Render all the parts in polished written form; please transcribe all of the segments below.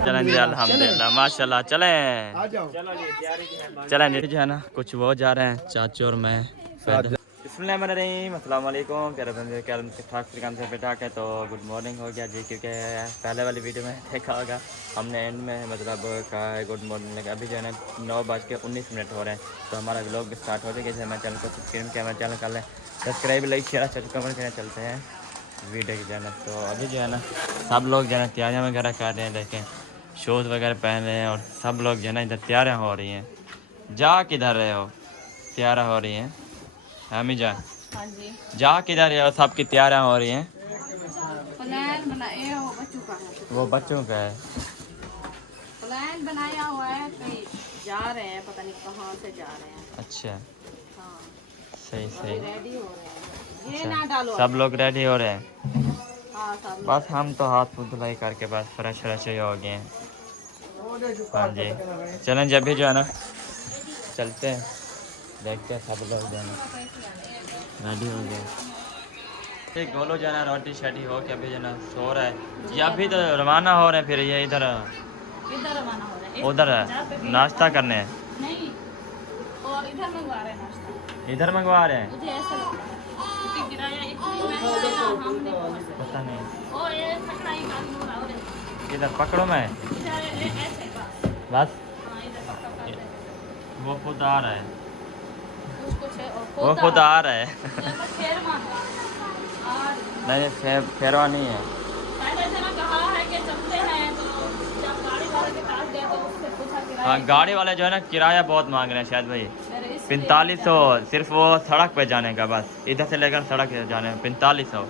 चलें जी अल्हम्दुलिल्लाह माशाल्लाह चलें। चलें जी जो है ना कुछ वो जा रहे हैं चाचू और मैं पैदल। बिस्मिल्लाहिर्रहमानिर्रहीम अस्सलाम वालेकुम। क्या बंदे क्या ठाक तरीके से बेटा है तो गुड मॉर्निंग हो गया जी, क्योंकि पहले वाली वीडियो में देखा होगा हमने एंड में मतलब कहा है गुड मॉर्निंग लगा। अभी जो है ना 9:19 हो रहे हैं तो हमारा व्लॉग भी स्टार्ट हो जाएगा। हमारे चैनल को सब्सक्राइब किया, हमारे चैनल कर लें सब्सक्राइब, लाइक शेयर कमेंट करने चलते हैं वीडियो की जाना। तो अभी जो है ना सब लोग जो है ना तैयारियाँ वगैरह कर रहे हैं, देखें शूज़ वगैरह पहन रहे हैं और सब लोग जो है ना इधर तैयारियाँ हो रही हैं। जा किधर रहे हो? तैयारियाँ हो रही हैं हमी जा। हाँ जी। जा किधर रहे हो? सबकी तैयारियाँ हो रही हैं। प्लान बनाए हो बच्चों का है, वो बच्चों का है प्लान बनाया हुआ है, कहीं जा रहे हैं, पता नहीं कहाँ से जा रहे हैं। अच्छा हाँ सही सही रेडी हो रहे हैं। ये ना डालो, सब लोग रेडी हो रहे हैं। हाँ सब बस हम तो हाथ मुँह धुलाई करके बस फ्रेश फ्रेश ही हो गए हैं। हाँ जी चलें जब भी जो है ना चलते हैं, देखते हैं सब लोग जो है ना रेडी हो गए। एक गोलो जो है ना रोटी शटी हो के अभी जो है ना सो रहा है या अभी तो रवाना हो रहे हैं। फिर ये इधर रवाना हो रहे हैं, उधर नाश्ता करने हैं। नहीं और इधर मंगवा रहे हैं नाश्ता, इधर मंगवा रहे हैं। मुझे ऐसा लगता है क्योंकि किराया इतनी महंगा है ना, हम नहीं पहुंच सकते। पता नहीं ओ ये पकड़ा ही काम हो रहा है इधर पकड़ो मैं ऐसे बस हाँ, इधर वो खुद आ रहा है, वो खुद आ रहा है। नहीं फेरवा नहीं है। हाँ गाड़ी वाले जो है ना किराया बहुत मांग रहे हैं शायद भाई 4500 सिर्फ वो सड़क पे जाने का, बस इधर से लेकर सड़क जाने में 4500।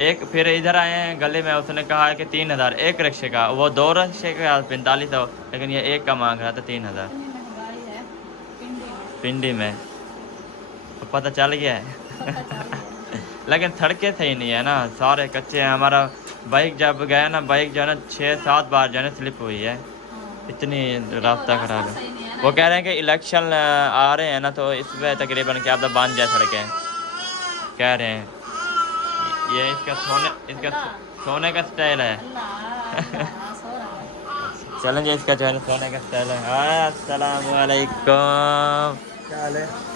एक फिर इधर आए हैं गली में, उसने कहा है कि 3000 एक रिक्शे का, वो 2 रिक्शे का 4500, लेकिन ये एक का मांग रहा था 3000 पिंडी में। तो पता चल गया है। लेकिन सड़कें सही नहीं है ना, सारे कच्चे हैं। हमारा बाइक जब गया ना, बाइक जो है ना 6-7 बार जो है ना स्लिप हुई है, इतनी रास्ता खराब है। वो कह रहे हैं कि इलेक्शन आ रहे हैं ना तो इस पर तकरीबन क्या पता बन जाए सड़कें, कह रहे हैं। ये इसका सोने का स्टाइल है। चलें जी इसका जो है सोने का स्टाइल है। अस्सलाम वालेकुम।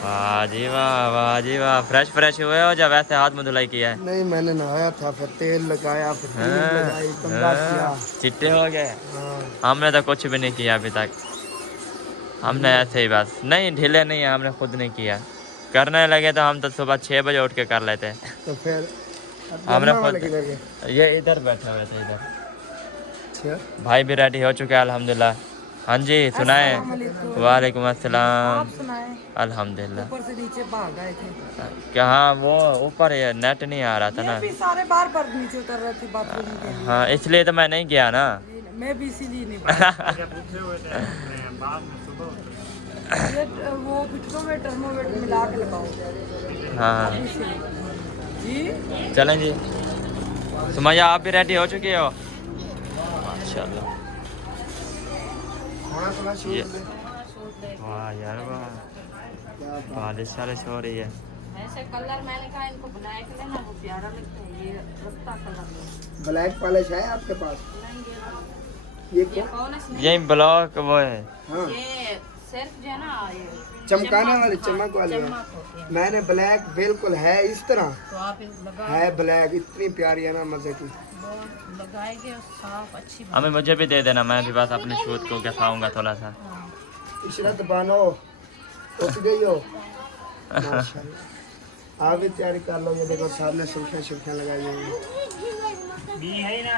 वाह जी वाह फ्रेश फ्रेश हुए हो जब वैसे हाथ मुँह धुलाई किया है? नहीं मैंने नहाया था, फिर तेल लगाया, फिर क्रीम लगाई, कंघा किया। चिट्टे हो गए। हमने तो कुछ भी नहीं किया अभी तक, हमने ऐसे ही बस नहीं ढीले नहीं है, हमने खुद नहीं किया। करने लगे तो हम तो सुबह 6 बजे उठ के कर लेते। तो फिर हमने खुद ये इधर बैठे हुए थे इधर। भाई भी रेडी हो चुके हैं अल्हम्दुलिल्लाह। हाँ जी सुनाए। वालेकुम अस्सलाम। अल्हम्दुलिल्लाह। ऊपर से नीचे भाग गए थे क्या? हाँ वो ऊपर ये नेट नहीं आ रहा था ना, भी सारे बार बार नीचे उतर रहे थे बाथरूम के लिए। हाँ इसलिए तो मैं नहीं गया ना। मैं भी इसीलिए नहीं ये वो थर्मोमीटर मिला के लगाओ। हाँ जी चलें जी। सुमैया आप भी रेडी हो चुके हो? माशाल्लाह। ये वाह यार वाह, बारिश वारिश हो रही है। ऐसे कलर मैंने कहा इनको ब्लैक लेना, वो प्यारा लगता है। ये रत्ता कलर ब्लैक पॉलिश है आपके पास? ये यही ब्लॉक वो है। हाँ। ये सिर्फ जो है ना ये चमकाने वाली, चमक वाली है। मैंने ब्लैक बिल्कुल है इस तरह तो आप है ब्लैक, इतनी प्यारी है ना मजे की। लगाएंगे साफ अच्छी हमें मुझे भी दे देना, मैं भी बस अपने शूट को दिखाऊंगा थोड़ा सा। इशरत बानो उठ गई हो माशाल्लाह। आप भी तैयारी कर लो। ये देखो सामने सुल्फियाँ लगाई गई है ना।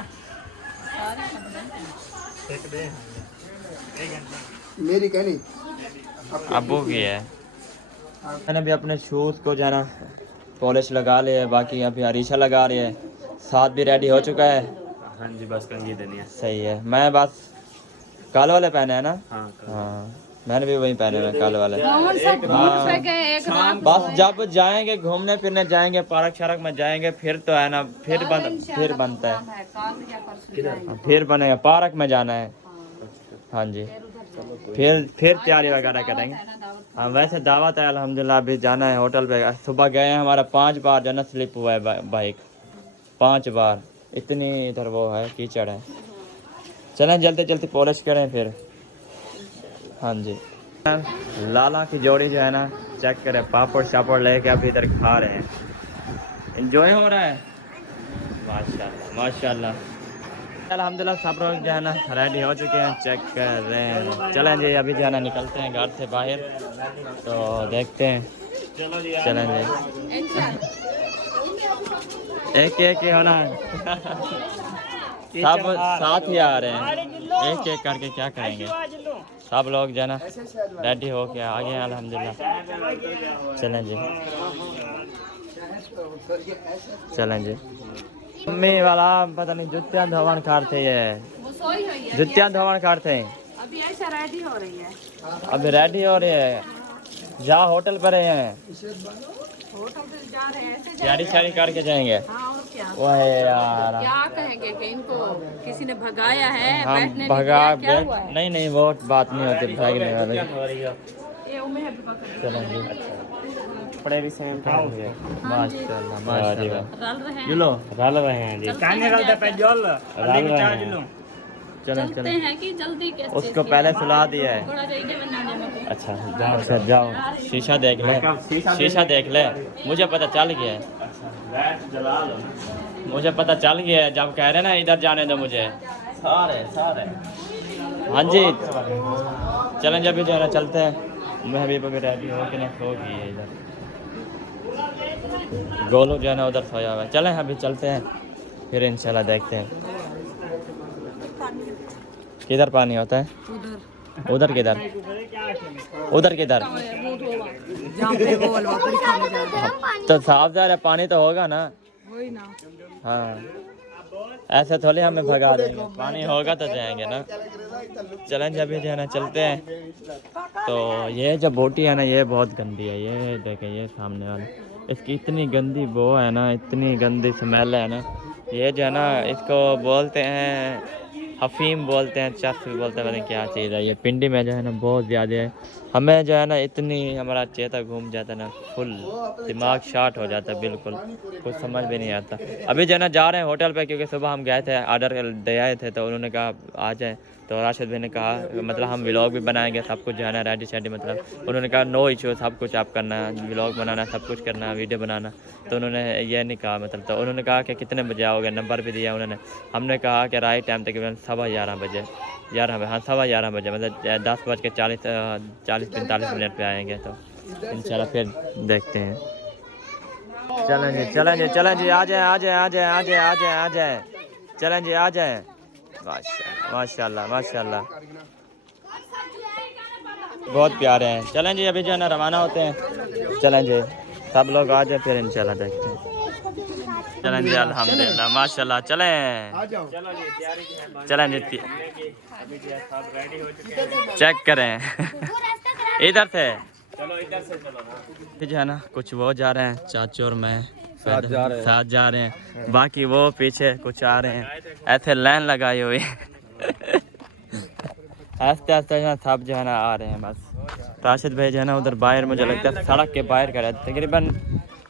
मेरी कहनी अबू की है। मैंने भी अपने शूज़ को जो है ना पॉलिश लगा लिया है, बाकी अभी अरीशा लगा रही है। साथ भी रेडी हो चुका है। हाँ जी बस कंघी देनी है। सही है। मैं बस काले वाले पहने हैं ना। हाँ मैंने भी वही पहने हुए काले वाले। बस जब जाएंगे घूमने फिरने जाएंगे, पार्क शार्क में जाएंगे, फिर तो है ना फिर बनता है, फिर बनेगा। पार्क में जाना है। हाँ जी फिर तैयारी वगैरह करेंगे। हाँ वैसे दावत है अल्हम्दुलिल्लाह। अभी जाना है होटल पे। सुबह गए हैं, हमारा 5 बार जो है ना स्लिप हुआ है बाइक, 5 बार। इतनी इधर वो है कीचड़ है। चलें जल्दी जल्दी पॉलिश करें फिर। हाँ जी, लाला की जोड़ी जो है ना, चेक करें, पापड़ शापड़ लेके अभी इधर खा रहे हैं, एंजॉय हो रहा है। माशाल्लाह माशाल्लाह। अल्हम्दुलिल्लाह सब लोग जो है ना रेडी हो चुके हैं, चेक कर रहे हैं। चलें जी अभी जो है ना निकलते हैं घर से बाहर, तो देखते हैं। चलें जी, एक एक ही होना सब साथ ही आ रहे हैं, एक एक करके क्या करेंगे। सब लोग जो है ना रेडी हो के आ गए हैं अल्हम्दुलिल्लाह। चलें जी चलें जी। मम्मी वाला पता नहीं जुत्तियाँ धोवन करते ये, वो सोई हुई है, जुत्तियाँ धोवन करते हैं। अभी ऐसा रेडी हो रही है। अभी रेडी हो रही है, जहाँ होटल पर हैं, होटल से जा रहे हैं, ऐसे तैयारी शारी करके जाएंगे। हाँ और क्या। वह यार क्या कहेंगे कि इनको किसी ने भगाया है, हम बैठने नहीं भगा दिया, क्या हुआ है? नहीं नहीं वो बात नहीं होती, भागने वाली। ये उम्मीद है पकड़ चलें जी, कपड़े भी सेम माशाल्लाह माशाल्लाह। रल रहे हैं। जुलो रल रहे हैं जी। रल रहे हैं। चलें चलते चलें, हैं कि जल्दी कैसे उसको पहले सुला दिया है। थोड़ा जाइए बनाने में। अच्छा अच्छा जाओ, शीशा देख ले, शीशा देख ले, मुझे पता चल गया है, मुझे पता चल गया है। जब कह रहे ना इधर जाने दो मुझे, सारे सारे। हाँ जी चलें जब भी जो है ना चलते हैं। मैं भी रेडी हो के ना सो गई है इधर, गोलू जो है ना उधर सोया हुआ है। चलें अभी चलते हैं फिर इंशाल्लाह देखते हैं किधर पानी होता है। उधर किधर, उधर किधर, तो साफ जा रहा पानी तो होगा ना। वही ना। हाँ ऐसे थोड़ी हमें भगा देंगे, पानी होगा तो जाएंगे ना। चलें जब भी जो है ना चलते हैं। तो ये जो बोटी है ना ये बहुत गंदी है, ये देखें ये सामने वाली, इसकी इतनी गंदी बो है ना, इतनी गंदी स्मेल है ना। ये जो है ना इसको बोलते हैं अफीम बोलते हैं, चरस भी बोलते हैं, पता नहीं क्या चीज़ है। ये पिंडी में जो है ना बहुत ज़्यादा है, हमें जो है ना इतनी हमारा चेता घूम जाता है ना, फुल दिमाग शॉर्ट हो जाता है, बिल्कुल कुछ समझ भी नहीं आता। अभी जो है ना जा रहे हैं होटल पे, क्योंकि सुबह हम गए थे ऑर्डर दे आए थे, तो उन्होंने कहा आ जाए। तो राशिद भाई ने कहा मतलब हम व्लॉग भी बनाएंगे, सब कुछ जो है ना रेडी शेडी, मतलब उन्होंने कहा नो इशू, सब कुछ आप करना, व्लॉग बनाना, सब कुछ करना, वीडियो बनाना। तो उन्होंने ये नहीं कहा, मतलब तो उन्होंने कहा कि कितने बजे आओगे, नंबर भी दिया उन्होंने। हमने कहा कि राइट टाइम तकरीबन 11:15 बजे, 11 हाँ 11:15 बजे, मतलब 10:40-45 पे आएंगे। तो इंशाल्लाह फिर देखते हैं। चलें जी चलें जी चलें जी, आ जाए आ जाए आ जाए आ जाए आ जाए आ जाए, चलें जी आ जाए। माशाल्लाह माशाल्लाह बहुत प्यारे हैं। चलें जी अभी जो है ना रवाना होते हैं। चलें जी सब लोग आ जाए फिर इंशाल्लाह देखते हैं। चलें जी अल्हम्दुलिल्लाह माशाल्लाह। चलें चलें जी चेक करें इधर से, चलो इधर से चलो। जो है ना कुछ वो जा रहे हैं, चाचू और मैं साथ जा रहे हैं, बाकी वो पीछे कुछ आ रहे हैं, ऐसे लाइन लगाई हुई आस्ते आस्ते जो है सब जो है ना आ रहे हैं। बस राशिद भाई जो है ना उधर बाहर, मुझे लगता है सड़क के बाहर का रहता है, तकरीबन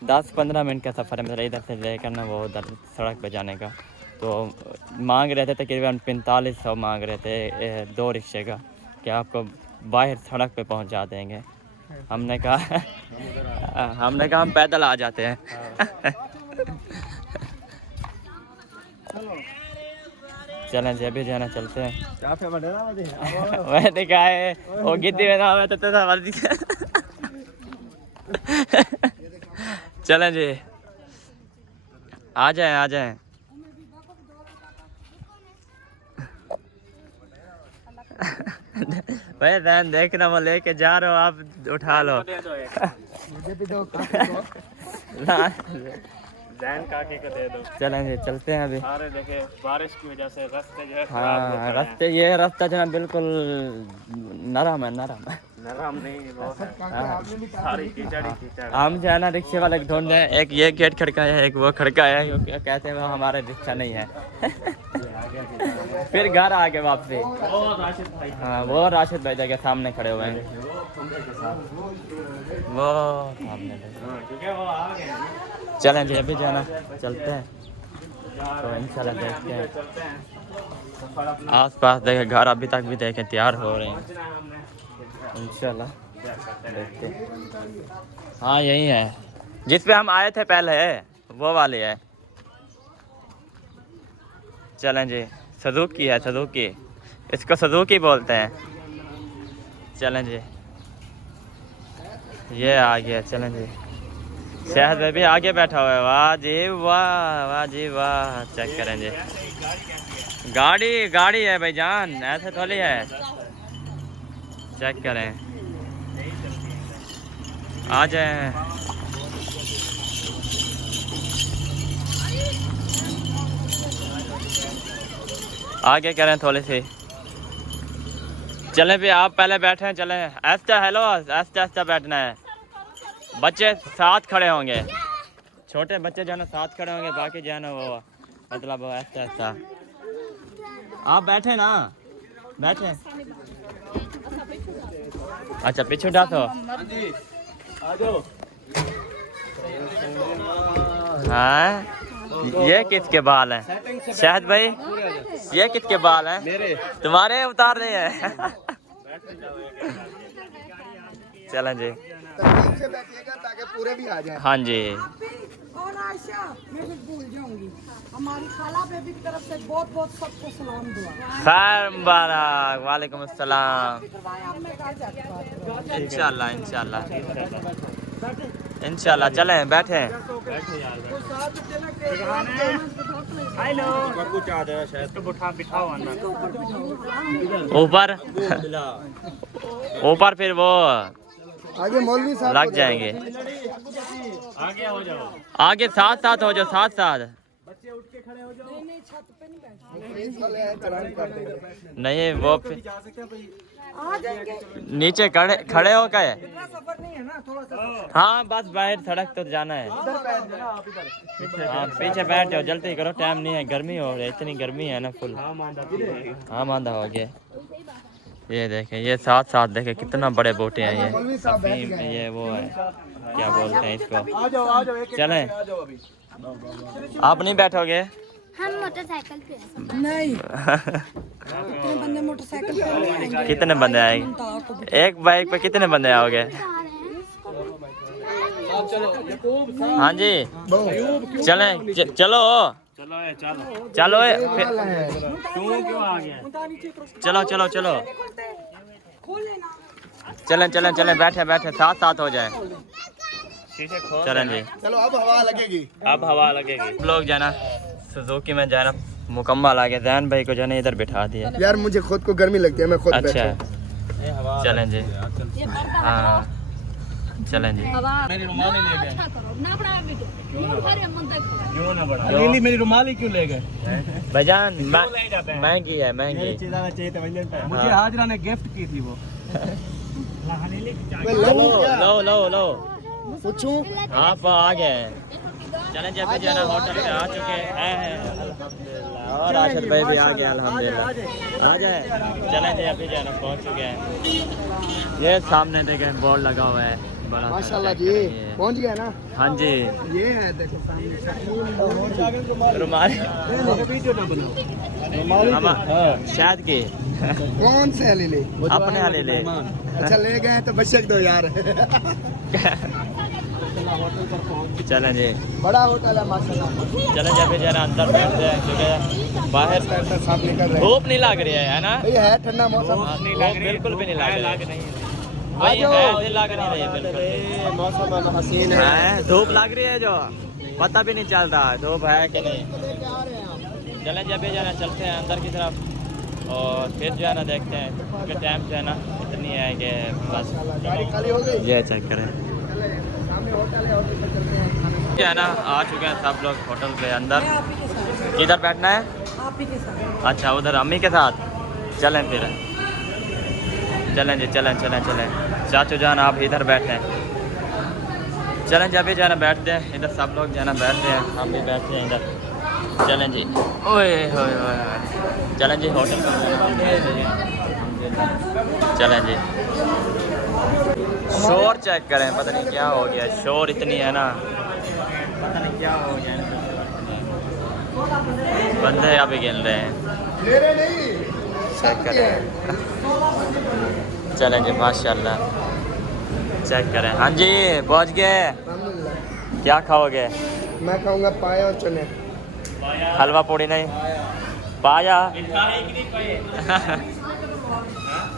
10-15 मिनट का सफ़र है मेरा इधर से लेकर ना वो उधर सड़क पे जाने का। तो मांग रहे थे तकरीबन 4500 मांग रहे थे 2 रिक्शे का, कि आपको बाहर सड़क पे पहुंचा देंगे। हमने कहा हम पैदल आ जाते हैं चलें जी अभी जो है ना चलते हैं। वह देखा है वो गिद्दी में ना तो चलें जी आ जाए आ जाए। भाई रैन देखना, वो लेके जा रहे हो आप, उठा लो मुझे भी दो जैन काके को दे दो। चलें जी चलते हैं अभी। अरे देखे बारिश की वजह से रास्ते जो है हाँ रास्ते, ये रास्ता जो है बिल्कुल नरम है, नरम है, नरम नहीं वो है सारी कीचड़ ही कीचड़। हम जो है ना रिक्शे वाले ढूंढ रहे हैं, एक ये गेट खड़काया है, एक वो खड़काया है, क्योंकि कहते हैं वो हमारा रिक्शा नहीं है फिर घर आ गए वापसी। वो राशिद भाई, हाँ वो राशिद भाई के सामने खड़े हुए हैं, वो सामने क्योंकि वो आ गए। चलें जी अभी जो है ना चलते हैं, तो इंशाल्लाह देखते हैं। चलते हैं। आस पास देखे घर अभी तक भी देखे तैयार हो रहे हैं इंशाल्लाह देखते। हाँ यही है जिस पे हम आए थे पहले, वो वाले है। चलें जी, सुजुकी है, सुजुकी, इसको सुजुकी बोलते हैं। चलें जी, ये आ गया। चलें जी, शहद में भी आगे बैठा हुआ है। वाह जी वाह, वाह जी वाह। चेक करें जी, गाड़ी है भाईजान, ऐसे थोड़ी है। चेक करें, आ जाए। आगे करें थोड़ी सी। चलें भी, आप पहले बैठे, चलें। ऐसा हेलो, ऐसा बैठना है। बच्चे साथ खड़े होंगे, छोटे बच्चे जो है ना साथ खड़े होंगे, बाकी जो है ना वो मतलब ऐसा। आप बैठे ना, बैठे। अच्छा पीछे डालो। हाँ ये किसके बाल हैं शहद भाई? ये किसके बाल हैं? मेरे। तुम्हारे उतार रहे हैं। चलें जी, से बैठिएगा ताकि पूरे भी आ जाए। हाँ जी। और आयशा, मैं कुछ भूल जाऊंगी, हमारी खाला बेबी की तरफ से बहुत बहुत सबको सलाम दुआ। खैर मुबारक। वालेकुम अस्सलाम। इंशाल्लाह इंशाल्लाह इंशाल्लाह। चलें बैठे। ऊपर ऊपर फिर वो आगे मौलवी साहब लग जाएंगे। आगे हो जाओ, आगे साथ साथ हो जाओ, साथ साथ। नहीं वो नीचे खड़े हो गए। हाँ बस बाहर सड़क तो जाना है। हाँ पीछे बैठ जाओ, जल्दी करो, टाइम नहीं है, गर्मी हो रही है, इतनी गर्मी है ना फुल। हाँ मांदा हो गया। ये देखें, ये साथ साथ देखें कितना बड़े बोटे हैं ये अफीम, ये वो है क्या बोलते हैं इसको। चलें, आप नहीं बैठोगे? हम मोटरसाइकिल पे नहीं, कितने बंदे मोटरसाइकिल पे नहीं आएंगे। कितने बंदे आएंगे? एक बाइक पे कितने बंदे आओगे? हाँ जी चलें, चलो चलो चलो चलो चलो चलें बैठे साथ साथ हो जाए। चलें जी, चलो अब हवा लगेगी। अब हवा लगेगी। लोग जाना सुजुकी में जाना मुकम्मल आ गया। जैन भाई को जाने इधर बिठा दिया। यार मुझे खुद को गर्मी लगती है, मैं खुद अच्छा चलें जी। हाँ चलें जी। मेरी रुमाली क्यों ले गए? भाईजान महंगी है, महंगी। मुझे हाजरा ने गिफ्ट की थी वो। लो लो लो पूछूं? आप आ गए। चलें जब जाना होटल पे आ चुके हैं अल्हम्दुलिल्लाह, और आशर भाई भी आ गया अल्हम्दुलिल्लाह। आ जाए, चलें जी अभी जाना पहुंच चुके हैं। ये सामने देखें बोर्ड लगा हुआ है बड़ा माशाल्लाह जी, पहुंच गया ना। हाँ जी, ये है देखो सामने रुमाल शायद की कौन से हले ले? अपने हाले ले। अच्छा ले गए हैं तो बचक दो यार। चलें जी, बड़ा होटल है माशाल्लाह। चलें जब जरा अंदर बैठते हैं क्योंकि बाहर साफ निकल रहे हैं। धूप नहीं लग रही है ना? ये है ठंडा मौसम। बिल्कुल भी नहीं लग रही है। वही है, लग नहीं रही है बिल्कुल। मौसम हसीन है, धूप लग रही है जो पता भी नहीं चल रहा धूप है कि नहीं। चलें जब जरा चलते हैं अंदर की तरफ और फिर जो है ना देखते हैं क्योंकि टाइम जो है ना इतनी है कि बस गाड़ी खाली हो गई। ये चेक करें। सामने होटल है, होटल पर चलते हैं। क्या है ना, आ चुके हैं सब लोग होटल पे अंदर। किधर बैठना है? आप ही के साथ। अच्छा उधर अम्मी के साथ। चलें फिर, चलें जी, चलें चाचू जान आप इधर बैठे हैं। चलें जब भी जाना बैठते हैं इधर, सब लोग जाना बैठते हैं, हम भी बैठते हैं इधर। चलें जी, ओए होए होए, चलें जी होटल पर। चलें जी, शोर चेक करें, पता नहीं क्या हो गया, शोर इतनी है ना, पता नहीं क्या हो गया। बंदे अभी गिन रहे हैं, मेरे नहीं चेक करें। चलें जी माशाल्लाह, चेक करें। हाँ जी पहुँच गए। अल्हम्दुलिल्लाह। क्या खाओगे? मैं खाऊंगा पाया और चने। हलवा पूड़ी नहीं, पाया।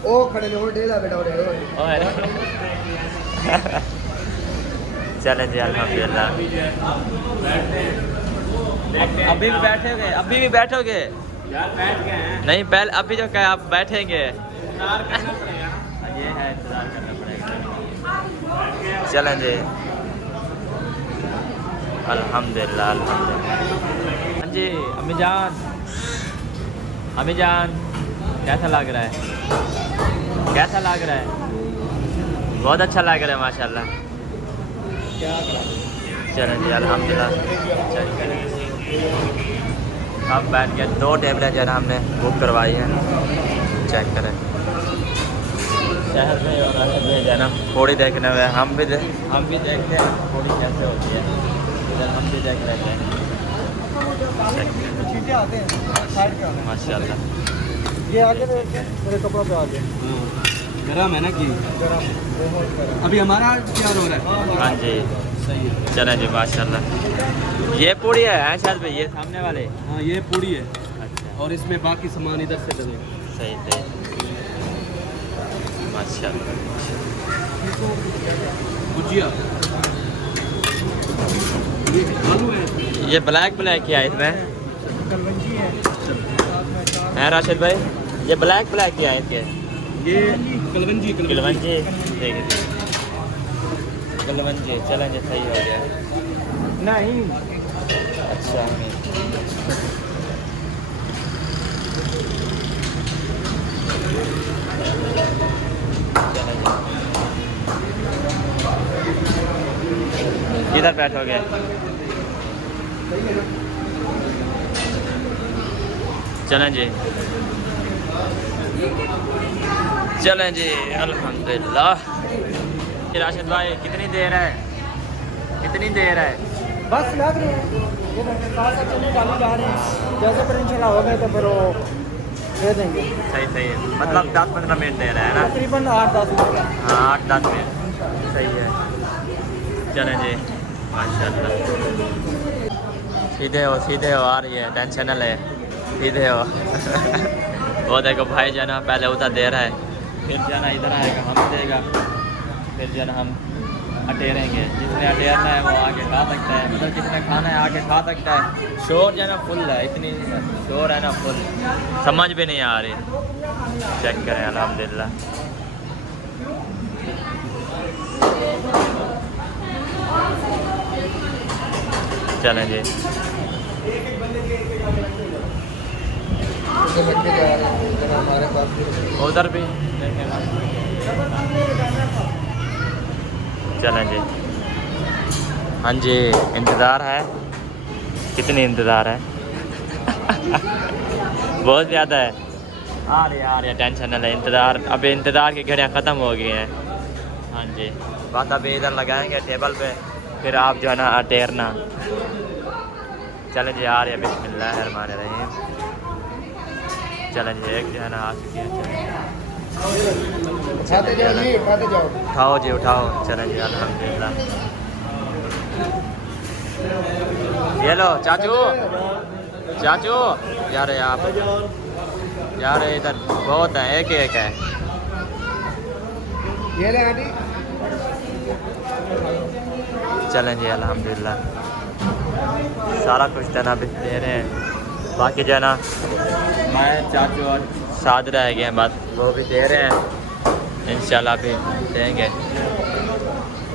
ओ खड़े ने वो डेला बेटा हो रहे चलें जी अल्हम्दुलिल्लाह। अभी भी बैठोगे? अभी भी बैठोगे? नहीं पहले अभी जो कहा आप बैठेंगे। ये है इंतजार करना पड़ेगा। चलें जी अल्हम्दुलिल्लाह अल्हम्दुलिल्लाह। हाँ जी अम्मी जान, अम्मी जान कैसा लग रहा है? कैसा लग रहा है? बहुत अच्छा लग रहा है माशाल्लाह। चलें जी अल्हम्दुलिल्लाह। चेक करें, अब बैठ के 2 टेबलें जो है ना हमने बुक करवाई हैं। चेक करें, शहर में और रास्ते में जो है ना थोड़ी देखने में हम भी देखते हैं थोड़ी कैसे होती है, इधर हम भी देख लेते हैं। चीटे आते हैं साइड पे माशाल्लाह। ये आगे मेरे कपड़ों पे आगे गरम है ना कि गरम बहुत गरम। अभी हमारा तैयार हो रहा है। हाँ जी सही है। चलें जी माशाल्लाह। ये पूड़ी है शायद भाई, ये सामने वाले। हाँ ये पूड़ी है अच्छा और इसमें बाकी सामान इधर से डलेगा। सही सही माशाल्लाह। भुजिया ये आलू है, ये ब्लैक क्या है इसमें? कलवंजी है राशिद भाई, ये ब्लैक क्या है इसके? ये कलवंजी कलवंजी। ठीक है कलवंजी। चलें जी सही हो गया। नहीं अच्छा चलें जी। किधर बैठोगे? चलें जी चलें जी अल्हम्दुलिल्लाह। राशिद भाई कितनी देर है? कितनी देर है? बस लग रहे हैं ये साथ साथ चले डाली जा रहे हैं। जैसे पर इंशाल्लाह हो गए तो फिर वो दे देंगे। सही सही है, मतलब 10-15 मिनट दे रहा है ना? तकरीबन 8-10 मिनट। हाँ 8-10 मिनट सही है। चलें जी माशाल्लाह। सीधे हो आ रही है, टेंशन न ले, सीधे हो। वो देखो भाई जो है ना पहले उधर दे रहा है, फिर जो है ना इधर आएगा हम देगा, फिर जो है ना हम अटेरेंगे। जिसने अटेरना है वो आके खा सकता है, मतलब जिसने खाना है आके खा सकता है। शोर जो है ना फुल है, इतनी शोर है ना फुल, समझ भी नहीं आ रही। चेक करें अल्हम्दुलिल्लाह। चलें जी हमारे पास उधर भी चलें जी। हाँ जी इंतज़ार है, कितनी इंतज़ार है? बहुत ज़्यादा है। आ रही है टेंशन न ले, इंतज़ार अभी इंतज़ार की घड़ियाँ ख़त्म हो गई हैं। हाँ जी बस अभी इधर लगाएंगे टेबल पे, फिर आप जो है ना अटेरना। चलें जी आ रही है, बिस्मिल्लाहिर्रहमानिर्रहीम। चलें जी एक जो है ना आ चुकी है। खाते जाओ नहीं खाते जाओ। उठाओ जी उठाओ। चलें जी अल्हम्दुलिल्लाह। ये लो चाचू यार आप यार इधर बहुत है, एक है। ये ले आंटी। चलें जी अल्हम्दुलिल्लाह। सारा कुछ जो है ना अभी दे रहे हैं, बाकी जो है ना मैं चाचू और साथ रह गए हैं, बस वो भी दे रहे हैं, इंशाल्लाह भी देंगे।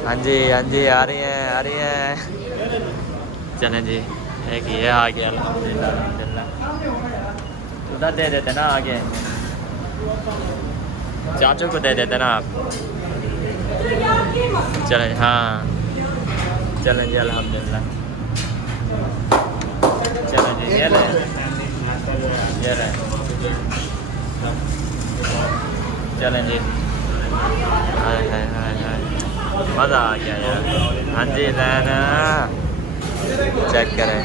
हाँ जी आ रही हैं। चलें जी एक ये आ गया अल्हम्दुलिल्लाह। उधर दे देते ना आगे, चाचू को दे देते ना आप। चलें हाँ चलें जी अल्हम्दुलिल्लाह। चलें जी ये ले चलें जी। हाय मज़ा आ गया यार। हाँ जी लेना चेक करें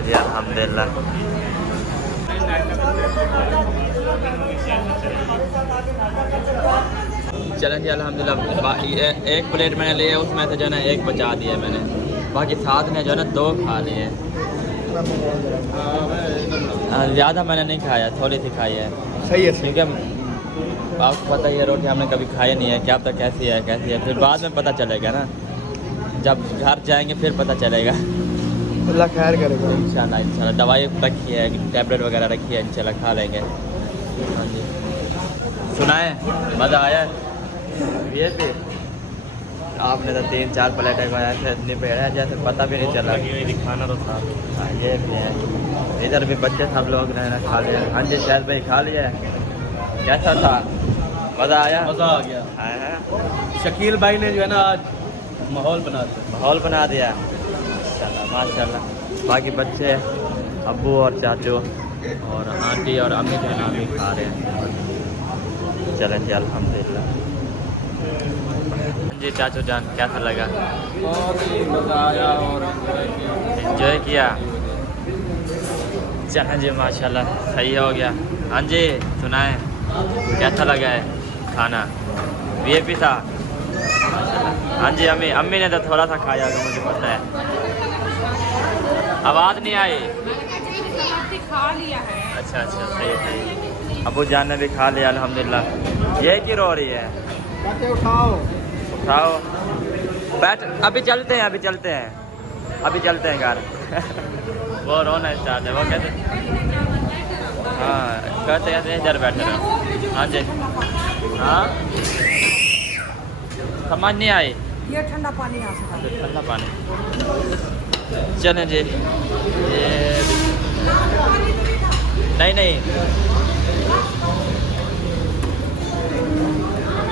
चलें जी अल्हम्दुलिल्लाह। चलें जी अल्हम्दुलिल्लाह। एक प्लेट मैंने लिया, उसमें से जो है ना एक बचा दिया मैंने, बाकी साथ ने जो है ना 2 खा लिए। ज़्यादा मैंने नहीं खाया, थोड़ी सी खाई है। सही है क्योंकि आपको पता ही है रोटी हमने कभी खाई नहीं है, क्या पता कैसी है, फिर बाद में पता चलेगा ना, जब घर जाएंगे फिर पता चलेगा। अल्लाह खैर करेगा इंशाल्लाह। दवाई रखी है, टैबलेट वगैरह रखी है, इंशाल्लाह खा लेंगे। हाँ जी, सुनाए मज़ा आया ये भी। आपने तो 3-4 प्लेटें खाया थे, इतनी भीड़ है जैसे पता भी नहीं चला। खाना तो था। हाँ ये भी है, इधर भी बच्चे सब लोग ने खा लिया। हाँ जी शायद भाई खा लिया, कैसा था? मज़ा आया? मज़ा आ गया। हाँ, शकील भाई ने जो है ना आज माहौल बना दिया। माशाल्लाह माशाल्लाह। बाकी बच्चे अब्बू और चाचू और आंटी और अम्मी जो है ना अभी खा रहे हैं। चलें जी अल्हम्दुलिल्लाह। जी चाचू जान कैसा लगा? बहुत ही मज़ा आया और एंजॉय किया। चलें जी माशाल्लाह सही हो गया। हाँ जी सुनाएं कैसा लगा है खाना? वीआईपी था। हाँ जी अम्मी ने तो थोड़ा सा खाया होगा, मुझे पता है। आवाज़ नहीं आई। खा लिया है। अच्छा सही। अबू जान ने भी खा लिया अल्हम्दुलिल्लाह। ये की रो रही है? उठाओ बैठ, अभी चलते हैं घर। वो रोना स्टार्ट है, वो कहते हैं इधर बैठे रहो। हाँ जी हाँ समझ नहीं आई। ये ठंडा पानी आ सकता है। ठंडा पानी। चलें जी ये नहीं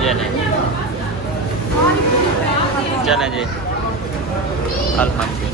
ये नहीं। चलें जी अल्हम्दुलिल्लाह।